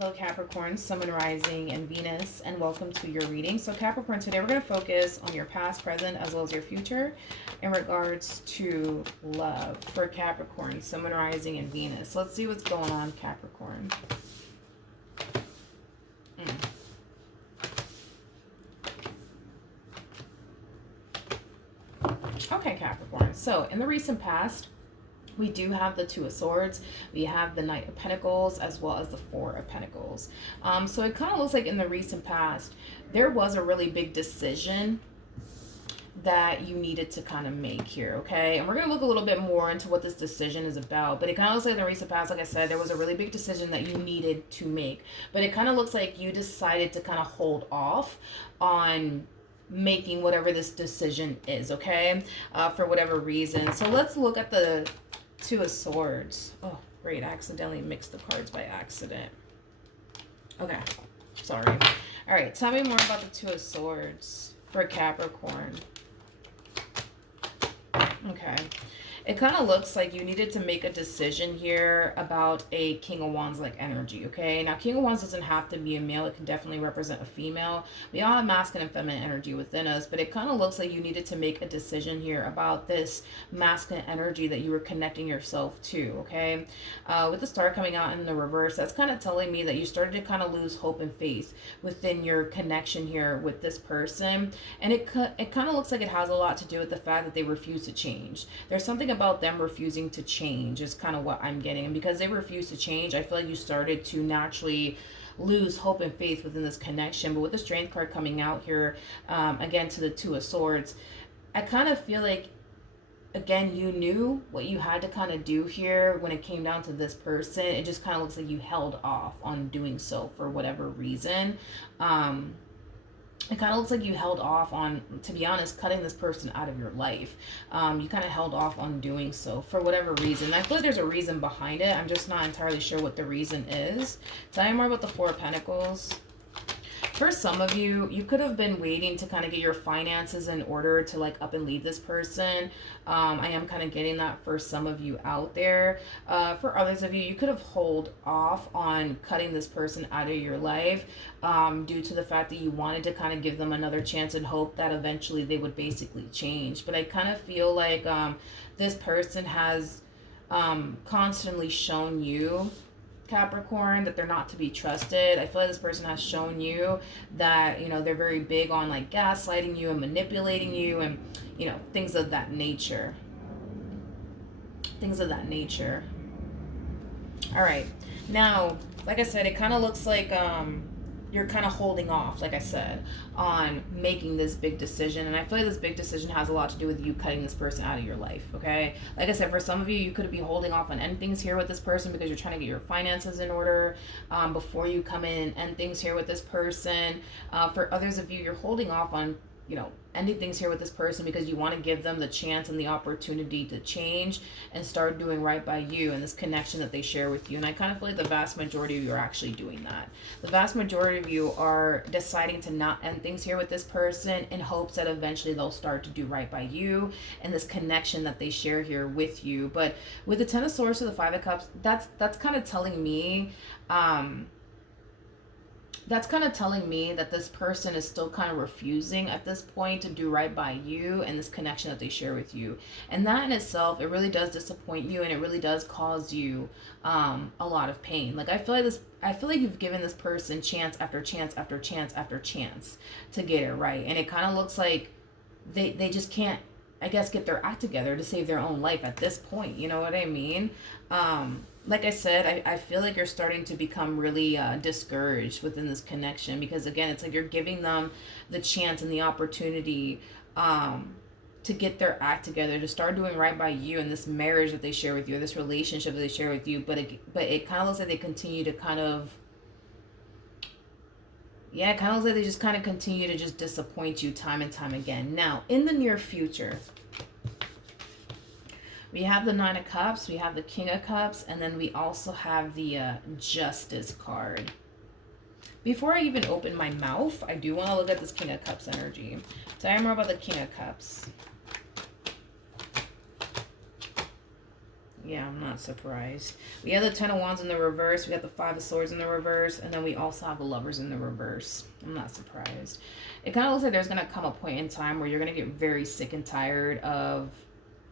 Hello Capricorn, Sun, Moon, Rising, and Venus, and welcome to your reading. So Capricorn, today we're going to focus on your past, present, as well as your future in regards to love for Capricorn, Sun, Moon, Rising, and Venus. Let's see what's going on, Capricorn. Okay, Capricorn. So in the recent past, we do have the Two of Swords, we have the Knight of Pentacles, as well as the Four of Pentacles. So it kind of looks like in the recent past, there was a really big decision that you needed to kind of make here, okay? And we're going to look a little bit more into what this decision is about. But it kind of looks like in the recent past, like I said, there was a really big decision that you needed to make. But it kind of looks like you decided to kind of hold off on making whatever this decision is, okay? For whatever reason. So let's look at the Two of Swords. Oh, great. I accidentally mixed the cards by accident. Okay. Sorry. All right. Tell me more about the Two of Swords for Capricorn. Okay. It kind of looks like you needed to make a decision here about a King of Wands like energy, okay? Now, King of Wands doesn't have to be a male. It can definitely represent a female. We all have masculine and feminine energy within us, but it kind of looks like you needed to make a decision here about this masculine energy that you were connecting yourself to, okay? With the star coming out in the reverse, that's kind of telling me that you started to kind of lose hope and faith within your connection here with this person. And it kind of looks like it has a lot to do with the fact that they refuse to change. There's something about them refusing to change is kind of what I'm getting. And because they refuse to change, I feel like you started to naturally lose hope and faith within this connection. But with the Strength card coming out here, again, to the Two of Swords, I kind of feel like, again, you knew what you had to kind of do here when it came down to this person. It just kind of looks like you held off on doing so for whatever reason. It kind of looks like you held off on, to be honest, cutting this person out of your life. You kind of held off on doing so for whatever reason. I feel like there's a reason behind it. I'm just not entirely sure what the reason is. Tell me more about the Four of Pentacles. For some of you, you could have been waiting to kind of get your finances in order to like up and leave this person. I am kind of getting that for some of you out there. For others of you, you could have held off on cutting this person out of your life due to the fact that you wanted to kind of give them another chance and hope that eventually they would basically change. But I kind of feel like this person has constantly shown you, Capricorn, that they're not to be trusted. I feel like this person has shown you that, you know, they're very big on like gaslighting you and manipulating you and, you know, things of that nature. Things of that nature. All right. Now, like I said, it kind of looks like you're kind of holding off, like I said, on making this big decision. And I feel like this big decision has a lot to do with you cutting this person out of your life, okay? Like I said, for some of you, you could be holding off on ending things here with this person because you're trying to get your finances in order before you come in and end things here with this person. For others of you, you're holding off on, you know, ending things here with this person because you want to give them the chance and the opportunity to change and start doing right by you and this connection that they share with you. And I kind of feel like the vast majority of you are actually doing that. The vast majority of you are deciding to not end things here with this person in hopes that eventually they'll start to do right by you and this connection that they share here with you. But with the Ten of Swords to the Five of Cups, that's kind of telling me that this person is still kind of refusing at this point to do right by you and this connection that they share with you. And that in itself, it really does disappoint you and it really does cause you a lot of pain. Like I feel like you've given this person chance after chance after chance after chance to get it right. And it kind of looks like they just can't, I guess, get their act together to save their own life at this point. You know what I mean? Like I said, I feel like you're starting to become really discouraged within this connection because, again, it's like you're giving them the chance and the opportunity to get their act together, to start doing right by you and this marriage that they share with you, or this relationship that they share with you. But it kind of looks like they continue to kind of, yeah, it kind of looks like they just kind of continue to just disappoint you time and time again. Now, in the near future, we have the Nine of Cups, we have the King of Cups, and then we also have the Justice card. Before I even open my mouth, I do want to look at this King of Cups energy. Tell me more about the King of Cups. Yeah, I'm not surprised. We have the Ten of Wands in the reverse. We got the Five of Swords in the reverse. And then we also have the Lovers in the reverse. I'm not surprised. It kind of looks like there's going to come a point in time where you're going to get very sick and tired of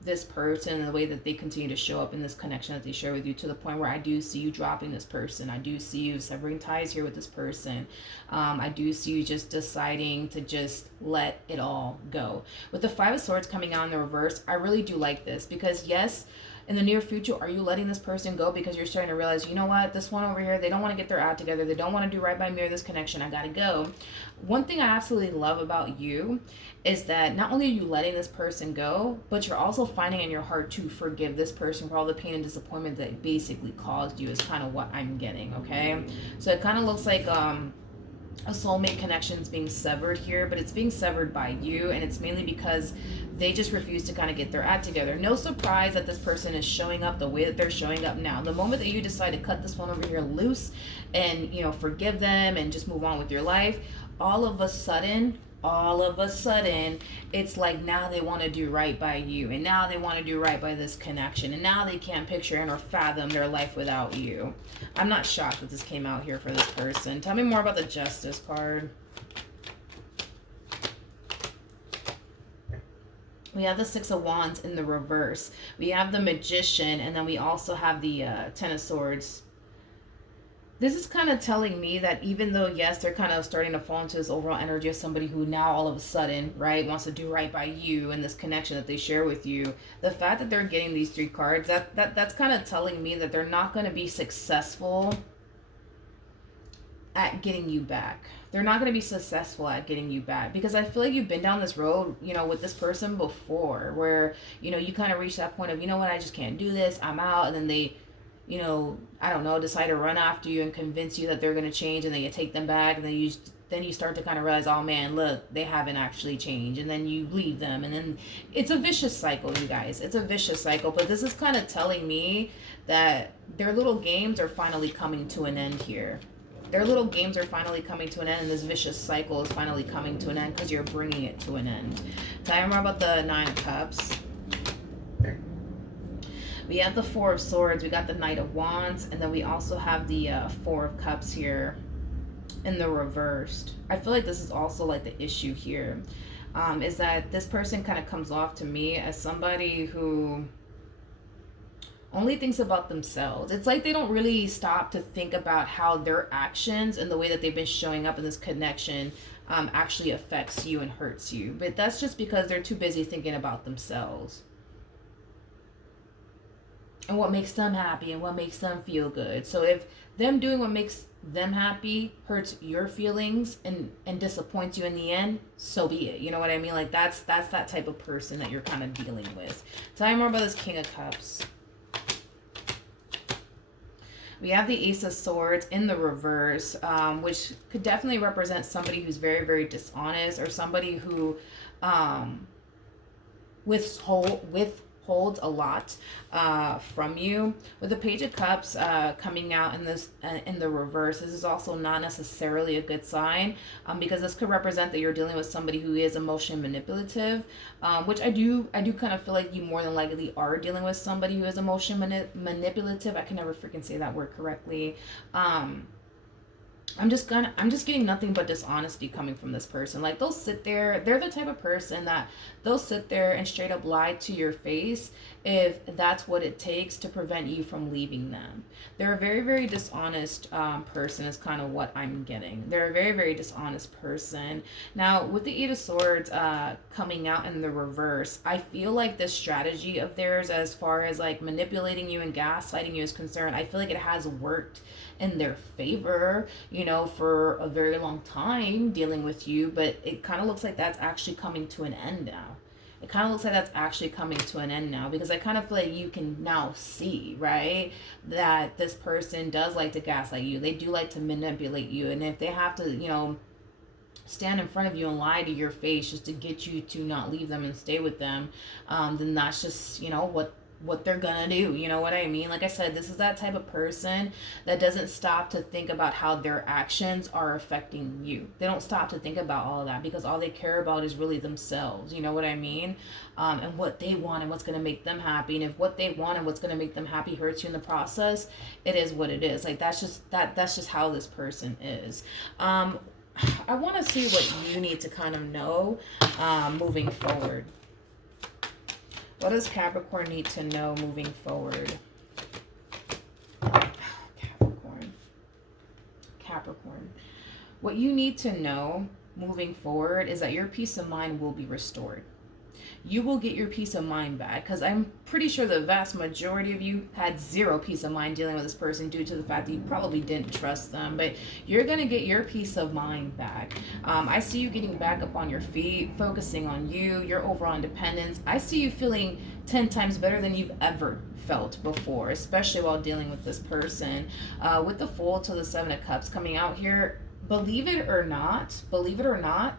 this person and the way that they continue to show up in this connection that they share with you, to the point where I do see you dropping this person. I do see you severing ties here with this person. I do see you just deciding to just let it all go. With the Five of Swords coming out in the reverse, I really do like this, because yes, in the near future, are you letting this person go because you're starting to realize, you know what, this one over here, they don't want to get their act together. They don't want to do right by me or this connection. I got to go. One thing I absolutely love about you is that not only are you letting this person go, but you're also finding in your heart to forgive this person for all the pain and disappointment that basically caused you, is kind of what I'm getting, okay? So it kind of looks like a soulmate connection is being severed here, but it's being severed by you, and it's mainly because they just refuse to kind of get their act together. No surprise that this person is showing up the way that they're showing up now. The moment that you decide to cut this one over here loose and, you know, forgive them and just move on with your life, all of a sudden, it's like now they want to do right by you, and now they want to do right by this connection, and now they can't picture and or fathom their life without you. I'm not shocked that this came out here for this person. Tell me more about the Justice card. We have the Six of Wands in the reverse. We have the Magician, and then we also have the Ten of Swords. This is kind of telling me that even though, yes, they're kind of starting to fall into this overall energy of somebody who now all of a sudden, right, wants to do right by you and this connection that they share with you, the fact that they're getting these three cards, that's kind of telling me that they're not going to be successful at getting you back. They're not going to be successful at getting you back, because I feel like you've been down this road, you know, with this person before, where, you know, you kind of reach that point of, you know what, I just can't do this, I'm out, and then they, you know, I don't know, decide to run after you and convince you that they're going to change, and then you take them back, and then you start to kind of realize, oh man, look, they haven't actually changed, and then you leave them, and then it's a vicious cycle, you guys. It's a vicious cycle, but this is kind of telling me that their little games are finally coming to an end here. Their little games are finally coming to an end, and this vicious cycle is finally coming to an end because you're bringing it to an end. Tell me more about the Nine of Cups. We have the Four of Swords, we got the Knight of Wands, and then we also have the Four of Cups here in the reversed. I feel like this is also like the issue here, is that this person kind of comes off to me as somebody who only thinks about themselves. It's like they don't really stop to think about how their actions and the way that they've been showing up in this connection actually affects you and hurts you. But that's just because they're too busy thinking about themselves and what makes them happy and what makes them feel good. So if them doing what makes them happy hurts your feelings and disappoints you in the end, so be it. You know what I mean? Like that's that type of person that you're kind of dealing with. Tell me more about this King of Cups. We have the Ace of Swords in the reverse, which could definitely represent somebody who's very, very dishonest, or somebody who withholds a lot from you. With the Page of Cups coming out in this in the reverse, this is also not necessarily a good sign, because this could represent that you're dealing with somebody who is emotionally manipulative, which I do kind of feel like you more than likely are dealing with somebody who is emotionally manipulative. I can never freaking say that word correctly. I'm just getting nothing but dishonesty coming from this person. Like they'll sit there, they're the type of person that they'll sit there and straight up lie to your face if that's what it takes to prevent you from leaving them. They're a very, very dishonest person is kind of what I'm getting. They're a very, very dishonest person. Now with the Eight of Swords coming out in the reverse, I feel like this strategy of theirs as far as like manipulating you and gaslighting you is concerned, I feel like it has worked in their favor, you know, for a very long time dealing with you, but it kind of looks like that's actually coming to an end now. It kind of looks like that's actually coming to an end now, because I kind of feel like you can now see, right, that this person does like to gaslight you. They do like to manipulate you, and if they have to, you know, stand in front of you and lie to your face just to get you to not leave them and stay with them, then that's just, you know, what they're gonna do. You know what I mean? Like I said, this is that type of person that doesn't stop to think about how their actions are affecting you. They don't stop to think about all of that because all they care about is really themselves. You know what I mean? And what they want and what's gonna make them happy. And if what they want and what's gonna make them happy hurts you in the process, it is what it is. Like that's just how this person is. I want to see what you need to kind of know moving forward. What does Capricorn need to know moving forward? Capricorn. What you need to know moving forward is that your peace of mind will be restored. You will get your peace of mind back, because I'm pretty sure the vast majority of you had zero peace of mind dealing with this person due to the fact that you probably didn't trust them. But you're going to get your peace of mind back. I see you getting back up on your feet, focusing on you, your overall independence. I see you feeling 10 times better than you've ever felt before, especially while dealing with this person. With the Fool to the Seven of Cups coming out here, believe it or not,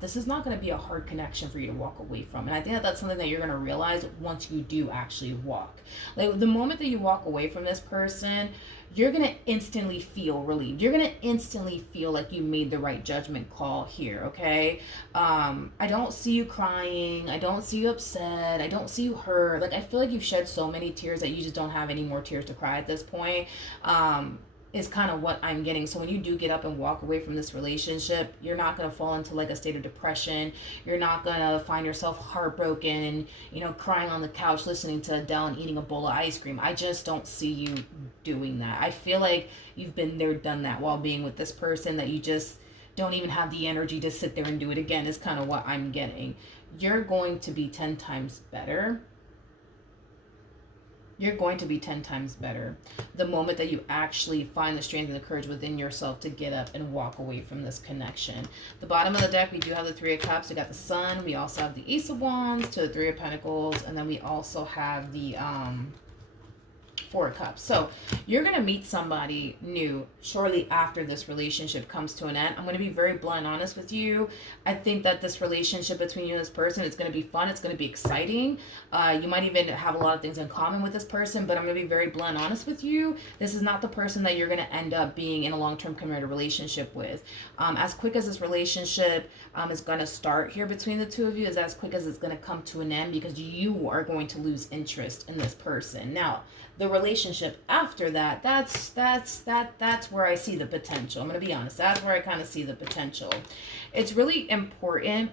this is not going to be a hard connection for you to walk away from. And I think that that's something that you're going to realize once you do actually walk. Like the moment that you walk away from this person, you're going to instantly feel relieved. You're going to instantly feel like you made the right judgment call here, okay? I don't see you crying. I don't see you upset. I don't see you hurt. Like, I feel like you've shed so many tears that you just don't have any more tears to cry at this point. Is kind of what I'm getting. So when you do get up and walk away from this relationship, you're not going to fall into like a state of depression. You're not going to find yourself heartbroken and, you know, crying on the couch listening to Adele and eating a bowl of ice cream. I just don't see you doing that. I feel like you've been there, done that while being with this person, that you just don't even have the energy to sit there and do it again, is kind of what I'm getting. You're going to be 10 times better. You're going to be 10 times better the moment that you actually find the strength and the courage within yourself to get up and walk away from this connection. The bottom of the deck, we do have the Three of Cups. We got the Sun. We also have the Ace of Wands to the Three of Pentacles. And then we also have the Four of Cups. So you're going to meet somebody new shortly after this relationship comes to an end. I'm going to be very blunt and honest with you. I think that this relationship between you and this person, it's going to be fun. It's going to be exciting. You might even have a lot of things in common with this person, but I'm going to be very blunt and honest with you. This is not the person that you're going to end up being in a long-term committed relationship with. As quick as this relationship is going to start here between the two of you, is as quick as it's going to come to an end, because you are going to lose interest in this person. Now, the relationship after that, that's where I see the potential. I'm going to be honest. That's where I kind of see the potential. It's really important.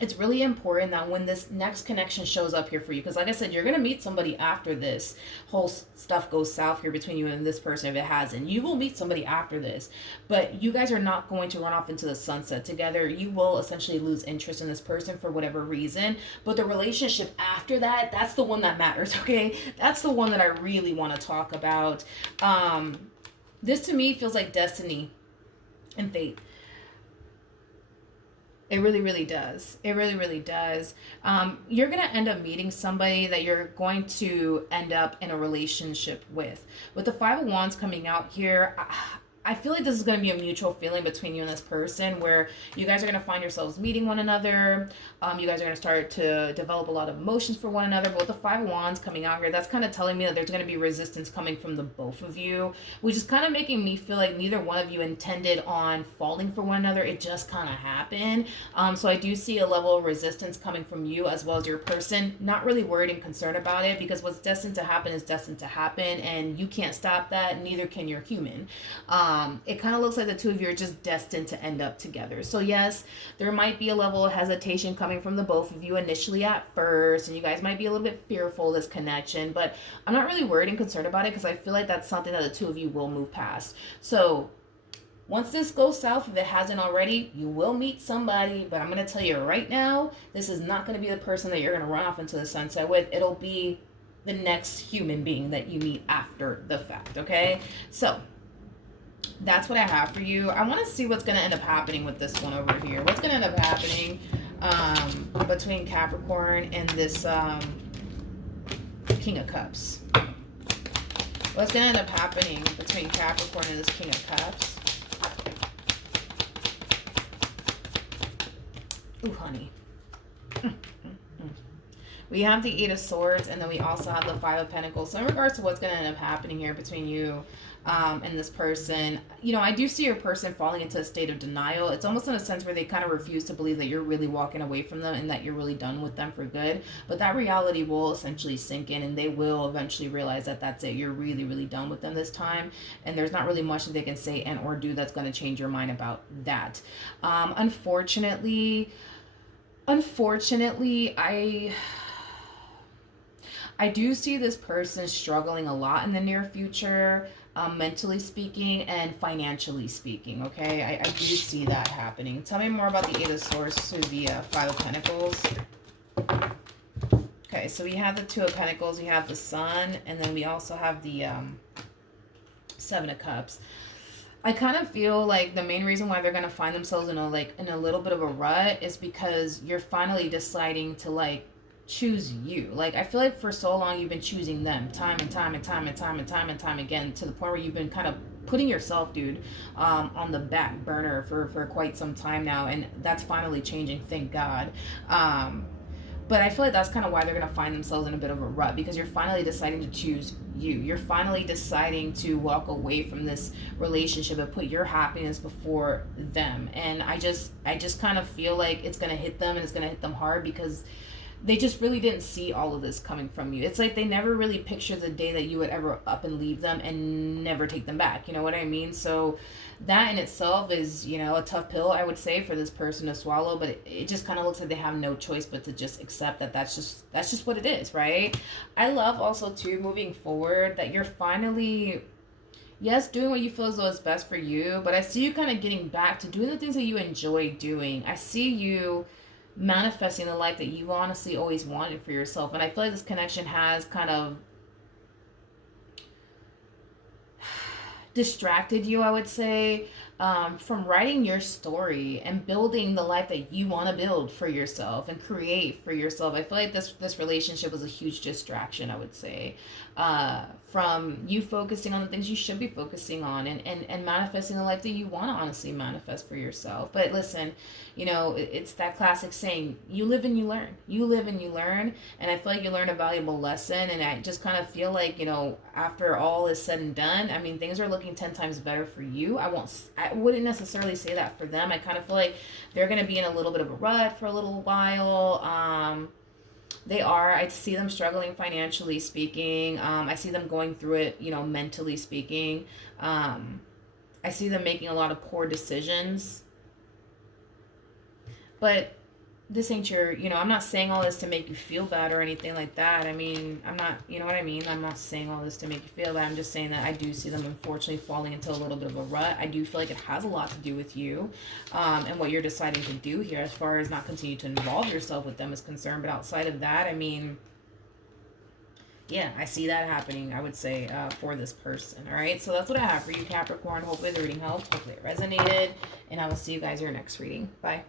It's really important that when this next connection shows up here for you, because like I said, you're going to meet somebody after this whole stuff goes south here between you and this person. If it hasn't, you will meet somebody after this, but you guys are not going to run off into the sunset together. You will essentially lose interest in this person for whatever reason, but the relationship after that, that's the one that matters. Okay. That's the one that I really want to talk about. This to me feels like destiny and fate. It really, really does. It really, really does. You're going to end up meeting somebody that you're going to end up in a relationship with. With the Five of Wands coming out here, I feel like this is going to be a mutual feeling between you and this person, where you guys are going to find yourselves meeting one another. You guys are going to start to develop a lot of emotions for one another. But with the Five of Wands coming out here, that's kind of telling me that there's going to be resistance coming from the both of you, which is kind of making me feel like neither one of you intended on falling for one another. It just kind of happened. So I do see a level of resistance coming from you as well as your person. Not really worried and concerned about it, because what's destined to happen is destined to happen, and you can't stop that. Neither can your human. It kind of looks like the two of you are just destined to end up together. So yes, there might be a level of hesitation coming from the both of you initially at first, and you guys might be a little bit fearful of this connection, but I'm not really worried and concerned about it, because I feel like that's something that the two of you will move past. So once this goes south, if it hasn't already, you will meet somebody, but I'm going to tell you right now, this is not going to be the person that you're going to run off into the sunset with. It'll be the next human being that you meet after the fact, okay? So that's what I have for you. I want to see what's going to end up happening with this one over here. What's going to end up happening between Capricorn and this King of Cups. What's going to end up happening between Capricorn and this King of Cups? Ooh, honey. We have the Eight of Swords, and then we also have the Five of Pentacles. So in regards to what's going to end up happening here between you and this person, you know, I do see your person falling into a state of denial. It's almost in a sense where they kind of refuse to believe that you're really walking away from them and that you're really done with them for good. But that reality will essentially sink in, and they will eventually realize that that's it. You're really, really done with them this time, and there's not really much that they can say and or do that's going to change your mind about that. Unfortunately, I do see this person struggling a lot in the near future, mentally speaking and financially speaking, okay? I do see that happening. Tell me more about the Eight of Swords to the Five of Pentacles. Okay, so we have the Two of Pentacles, we have the Sun, and then we also have the Seven of Cups. I kind of feel like the main reason why they're going to find themselves in a little bit of a rut is because you're finally deciding to like choose you. Like, I feel like for so long you've been choosing them time and time and time and time and time and time again, to the point where you've been kind of putting yourself, dude, on the back burner for quite some time now, and that's finally changing, thank God. But I feel like that's kind of why they're going to find themselves in a bit of a rut, because you're finally deciding to choose you. You're finally deciding to walk away from this relationship and put your happiness before them. And I just kind of feel like it's going to hit them, and it's going to hit them hard, because they just really didn't see all of this coming from you. It's like they never really pictured the day that you would ever up and leave them and never take them back. You know what I mean? So that in itself is, you know, a tough pill, I would say, for this person to swallow. But it just kind of looks like they have no choice but to just accept that that's just what it is, right? I love also, too, moving forward, that you're finally, yes, doing what you feel as though is best for you. But I see you kind of getting back to doing the things that you enjoy doing. I see you manifesting the life that you've honestly always wanted for yourself. And I feel like this connection has kind of distracted you, I would say, from writing your story and building the life that you want to build for yourself and create for yourself. I feel like this relationship was a huge distraction, I would say, from you focusing on the things you should be focusing on, and manifesting the life that you want to honestly manifest for yourself. But listen, you know, it's that classic saying, you live and you learn. You live and you learn. And I feel like you learned a valuable lesson. And I just kind of feel like, you know, after all is said and done, I mean, things are looking 10 times better for you. I wouldn't necessarily say that for them. I kind of feel like they're going to be in a little bit of a rut for a little while. I see them struggling financially speaking. I see them going through it, you know, mentally speaking. I see them making a lot of poor decisions. But this ain't your, you know, I'm not saying all this to make you feel bad or anything like that. I mean, I'm not, you know what I mean? I'm not saying all this to make you feel bad. I'm just saying that I do see them unfortunately falling into a little bit of a rut. I do feel like it has a lot to do with you, and what you're deciding to do here as far as not continue to involve yourself with them is concerned. But outside of that, I mean, yeah, I see that happening, I would say, for this person. All right, so that's what I have for you, Capricorn. Hopefully the reading helped. Hopefully it resonated. And I will see you guys in your next reading. Bye.